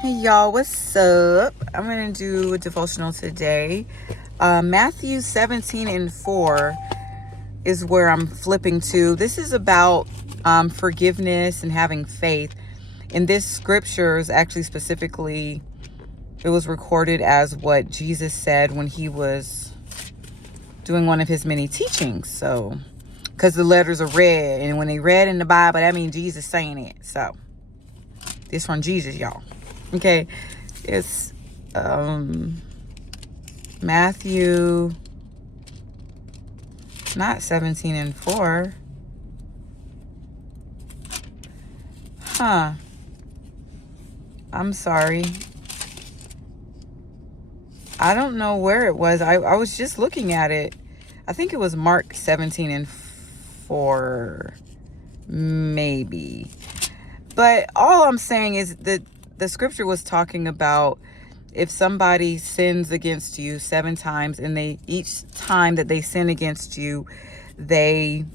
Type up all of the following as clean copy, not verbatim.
Hey y'all, what's up? I'm going to do a devotional today. Matthew 17:4 is where I'm flipping to. This is about forgiveness and having faith. In this scripture is actually specifically, it was recorded as what Jesus said when he was doing one of his many teachings. So, because the letters are red, and when they read in the Bible, that means Jesus saying it. So, this from Jesus, y'all. Okay. It's Matthew, not 17:4. I'm sorry. I don't know where it was. I was just looking at it. I think it was Mark 17:4, maybe. But all I'm saying is that the scripture was talking about if somebody sins against you 7 times and each time that they sin against you, they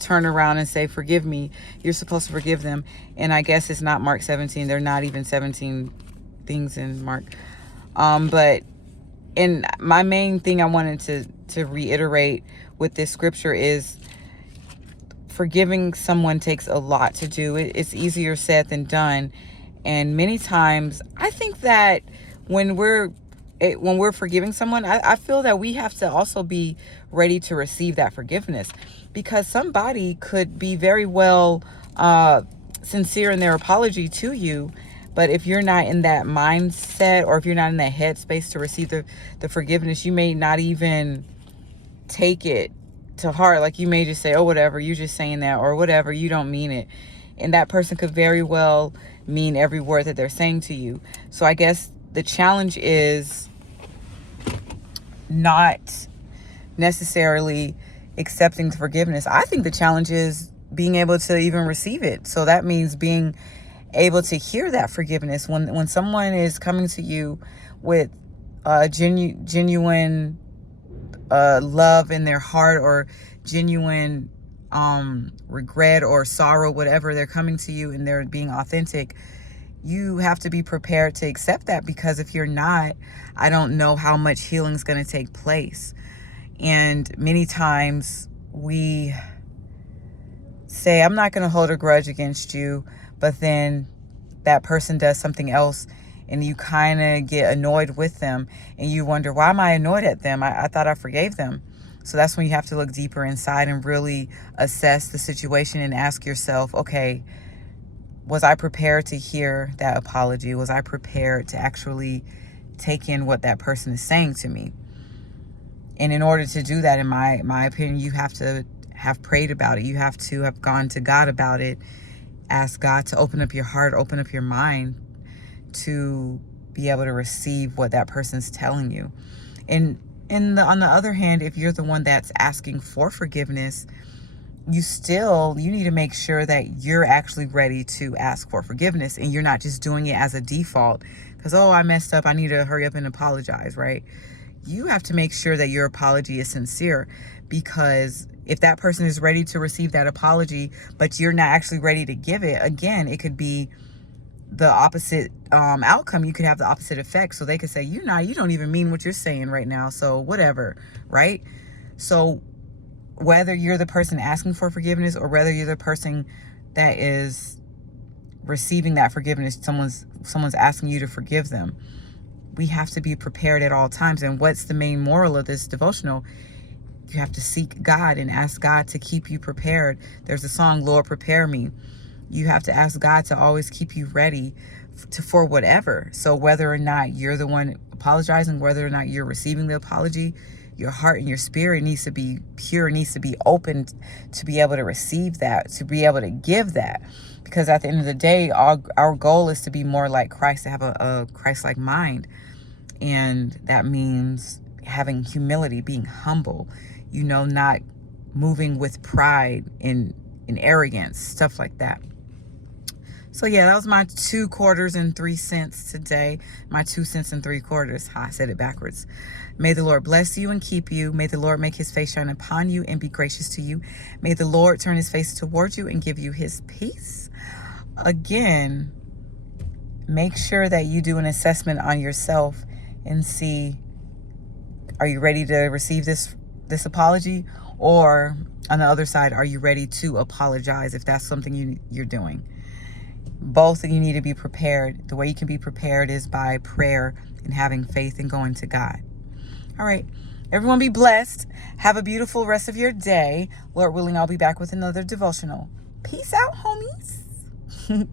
turn around and say, forgive me, you're supposed to forgive them. And I guess it's not Mark 17. They're not even 17 things in Mark. But my main thing I wanted to reiterate with this scripture is forgiving someone takes a lot to do. It's easier said than done. And many times I think that when we're forgiving someone, I feel that we have to also be ready to receive that forgiveness, because somebody could be very well sincere in their apology to you, but if you're not in that mindset, or if you're not in that headspace to receive the forgiveness, you may not even take it to heart. Like, you may just say, oh, whatever, you're just saying that, or whatever, you don't mean it. And that person could very well mean every word that they're saying to you. So I guess the challenge is not necessarily accepting forgiveness. I think the challenge is being able to even receive it. So that means being able to hear that forgiveness when someone is coming to you with genuine love in their heart, or genuine regret or sorrow, whatever, they're coming to you and they're being authentic. You have to be prepared to accept that, because if you're not, I don't know how much healing is going to take place. And many times we say, I'm not going to hold a grudge against you, but then that person does something else and you kind of get annoyed with them and you wonder, why am I annoyed at them? I thought I forgave them. So that's when you have to look deeper inside and really assess the situation and ask yourself, okay, was I prepared to hear that apology? Was I prepared to actually take in what that person is saying to me? And in order to do that, in my opinion, you have to have prayed about it. You have to have gone to God about it. Ask God to open up your heart, open up your mind to be able to receive what that person's telling you. And on the other hand, if you're the one that's asking for forgiveness, you need to make sure that you're actually ready to ask for forgiveness, and you're not just doing it as a default because, oh, I messed up, I need to hurry up and apologize, right? You have to make sure that your apology is sincere, because if that person is ready to receive that apology, but you're not actually ready to give it, again, it could be the opposite outcome. You could have the opposite effect. So they could say, you don't even mean what you're saying right now. So whatever, right? So whether you're the person asking for forgiveness or whether you're the person that is receiving that forgiveness, someone's asking you to forgive them, we have to be prepared at all times. And what's the main moral of this devotional? You have to seek God and ask God to keep you prepared. There's a song, Lord, Prepare Me. You have to ask God to always keep you ready for whatever. So whether or not you're the one apologizing, whether or not you're receiving the apology, your heart and your spirit needs to be pure, needs to be open to be able to receive that, to be able to give that. Because at the end of the day, our goal is to be more like Christ, to have a Christ-like mind. And that means having humility, being humble, not moving with pride and arrogance, stuff like that. So yeah, that was my 2 quarters and 3 cents today. My 2 cents and 3 quarters. I said it backwards. May the Lord bless you and keep you. May the Lord make his face shine upon you and be gracious to you. May the Lord turn his face towards you and give you his peace. Again, make sure that you do an assessment on yourself and see, are you ready to receive this apology? Or on the other side, are you ready to apologize if that's something you're doing? Both of you need to be prepared. The way you can be prepared is by prayer and having faith and going to God. All right. Everyone be blessed. Have a beautiful rest of your day. Lord willing, I'll be back with another devotional. Peace out, homies.